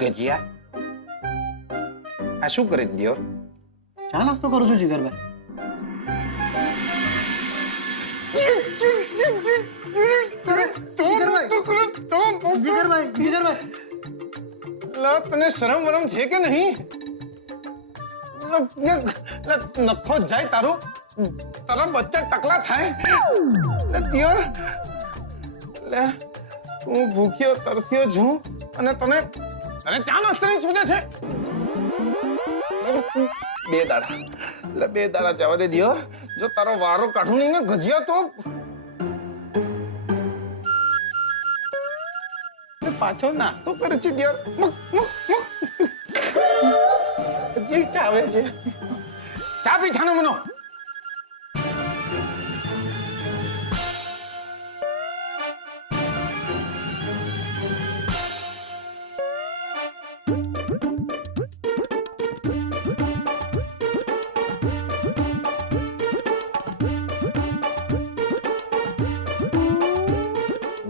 ગજિયા આ શું કરે દિયોર? ચા નાસ્તો કરું છું જીગરભાઈ. તને શરમ વરમ છે કે નહીં? નખો જાય તારું, તારા બચ્ચા ટકલા થાય. દિયોર લે, હું ભૂખ્યો તરસ્યો છું અને તને ચા નાસ્તાની સૂઝે છે. બે દાડા જવા દે દિયોર. જો તારો વારો કાઢું નહીં ને ગજિયા તો પાછો નાસ્તો કરે છે દિયોર. હજી ચાવે છે. ચા પી છાનો મનો.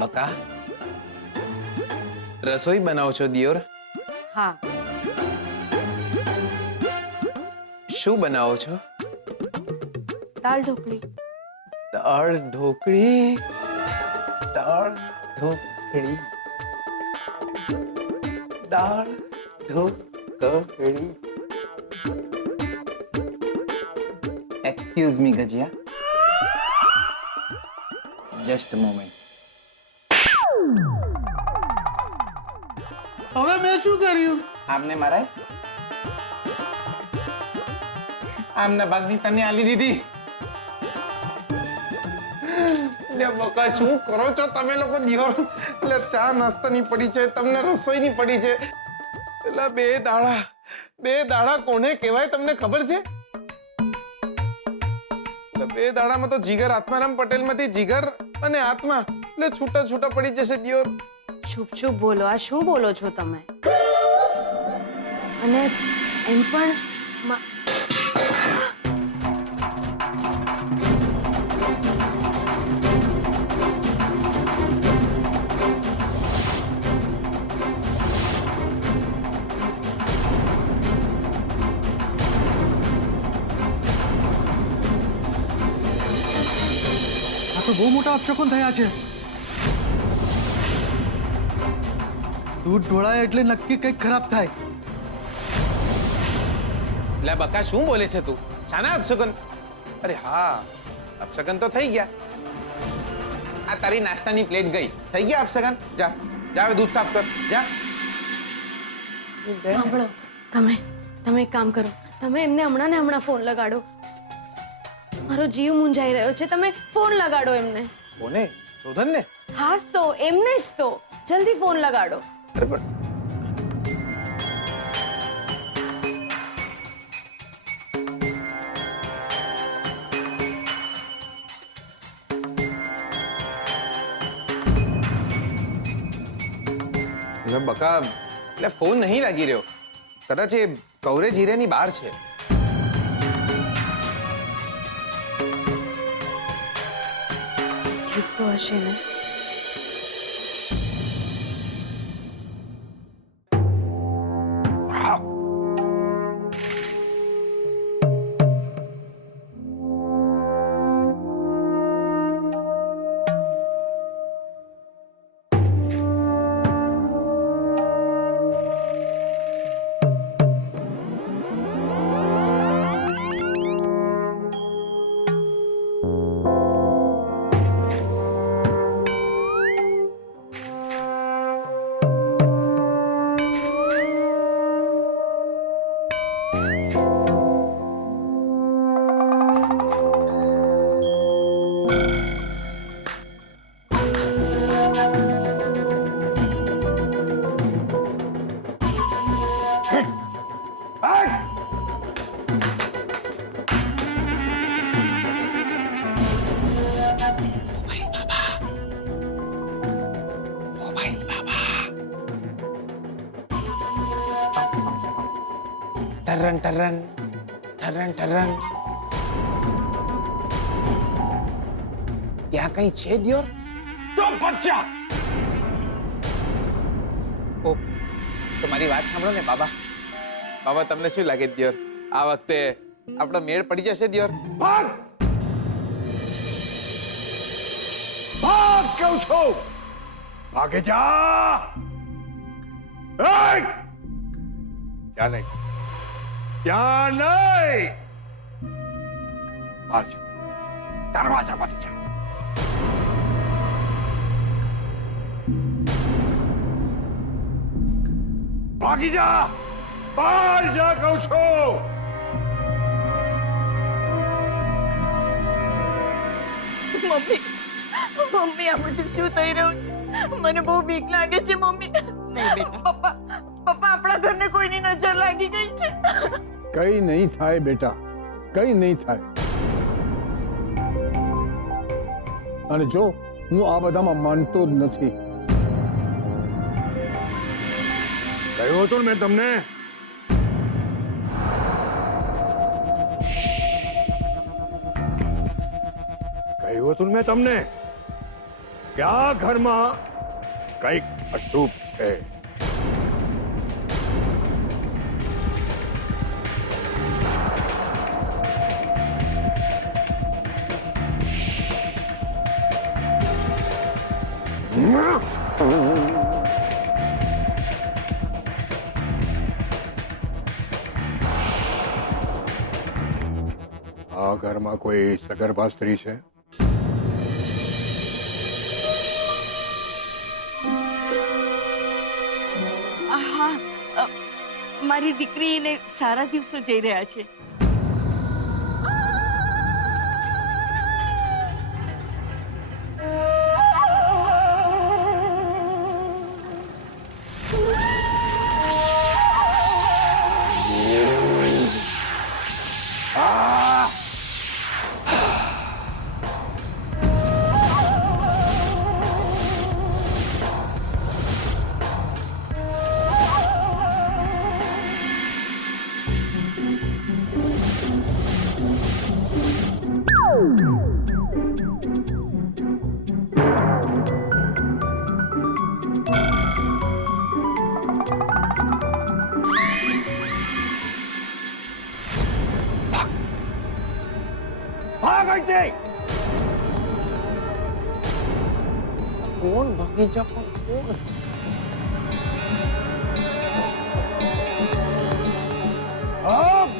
બકા રસોઈ બનાવો છો દિયોર? હા. શું બનાવો છો? દાળ ઢોકળી. દાળ ઢોકળી. દાળ ઢોકળી. દાળ ઢોકળી. Excuse me Gajiya, just a moment. હવે મેં શું કર્યું? આમને મારાય આમના ભાગની તને આલી દીધી. લે બકા શું કરો છો તમે લોકો દિયોર? એટલે ચા નાસ્તાની પડી છે, તમને રસોઈની પડી છે. એટલે બે દાડા કોને કહેવાય તમને ખબર છે? એટલે બે દાડામાં તો જીગર આત્મારામ પટેલમાંથી જીગર અને આત્મા એટલે છૂટા છૂટા પડી જશે દિયોર. ચૂપ ચૂપ બોલો. આ શું બોલો છો તમે? અને એમ પણ આ તો બહુ મોટા અપશકુન થયા છે. દૂધ ઢોળાય એટલે નક્કી કંઈક ખરાબ થાય. લે બકા શું બોલે છે તું? શાના અપશગન? અરે હા, અપશગન તો થઈ ગયા. આ તારી નાસ્તાની પ્લેટ ગઈ. થઈ ગયા અપશગન. જા હવે દૂધ સાફ કર. જા. સાંભળો, તમે એક કામ કરો. તમે એમને હમણાં ને હમણાં ફોન લગાડો. મારો જીવ મૂંઝાઈ રહ્યો છે. તમે ફોન લગાડો એમને. કોને? શોધન ને? હાસ તો એમને જ તો. જલ્દી ફોન લગાડો. અરે પણ બકા એટલે ફોન નહીં લાગી રહ્યો. કદાચ એ કવરેજ હીરાની બહાર છે. ઠીક તો હશે ને? ટરન ટરન ટરન ટરન. ત્યાં કઈ છે દિયોર? ચૂપ બચ્ચા! ઓકે તો મારી વાત સાંભળો ને બાબા. બાબા તમને શું લાગે દિયોર, આ વખતે આપણો મેળ પડી જશે દિયોર? ભાગ ભાગ કહું છું, ભાગે જા. એય! ત્યાં નહીં, ત્યાં નહીં. બહાર જા, દરવાજામાંથી જા. ભાગી જા, બહાર જા કહું છું. મમ્મી મમ્મી આ બધું શું થઈ રહ્યું છે? મને બહુ બીક લાગે છે મમ્મી. નહીં બેટા. પપ્પા પપ્પા આપણા ઘરને કોઈની નજર લાગી ગઈ છે. કઈ નહીં થાય બેટા, કઈ નહીં થાય. અને જો હું આ બધામાં માનતો જ નથી. કહ્યું હતું ને મેં તમને, કહ્યું હતું ને મેં તમને કે આ ઘરમાં કંઈક અશુભ છે. આ ઘરમાં કોઈ સગર્ભા સ્ત્રી છે? હા, મારી દીકરીને સારા દિવસો જઈ રહ્યા છે. ભાગ અહીંથી. કોણ ભાગી જા પણ કોણ? ભાગ.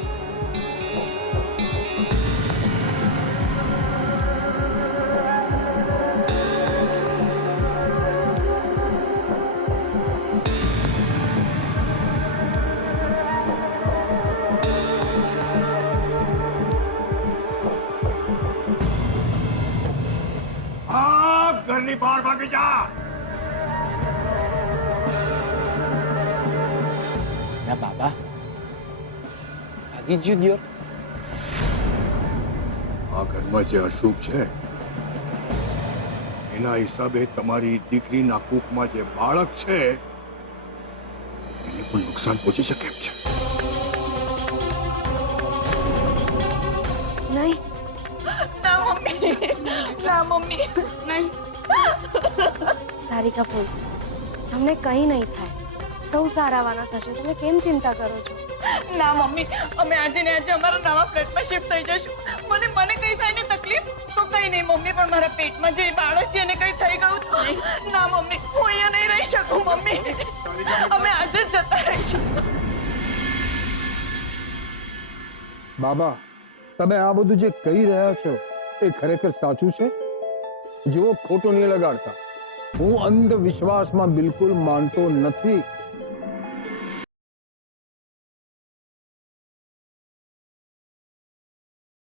ભાગ, ઘરની બહાર ભાગી જા. ના બાબા, ભાગી ગયું દિયોર. આ ઘરમાં જે અશુભ છે એના હિસાબે તમારી દીકરીના કુખમાં જે બાળક છે એને પણ નુકસાન પહોંચી શકે એમ છે. નહીં, ના મમ્મી, ના મમ્મી, નહીં. સારિકા ફૂલ, તમને કંઈ નહીં થાય. સૌ સારાવાના થશે. તમે કેમ ચિંતા કરો છો? ના મમ્મી, અમે આજે ને આજે અમારા નવા ફ્લેટમાં શિફ્ટ થઈ જશું. મને કંઈ થાય ને તકલીફ તો કંઈ નહીં મમ્મી, પણ મારા પેટમાં જે બાળક છે એને કંઈ થઈ ગયું તો ના મમ્મી, હું અહીંયા નહીં રહી શકું મમ્મી. અમે આજે જ જતા રહીશું. બાબા, તમે આ બધું જે કહી રહ્યા છો એ ખરેખર સાચું છે? જેવો ખોટો નહીં લગાડતા. હું અંધવિશ્વાસમાં બિલકુલ માનતો નથી.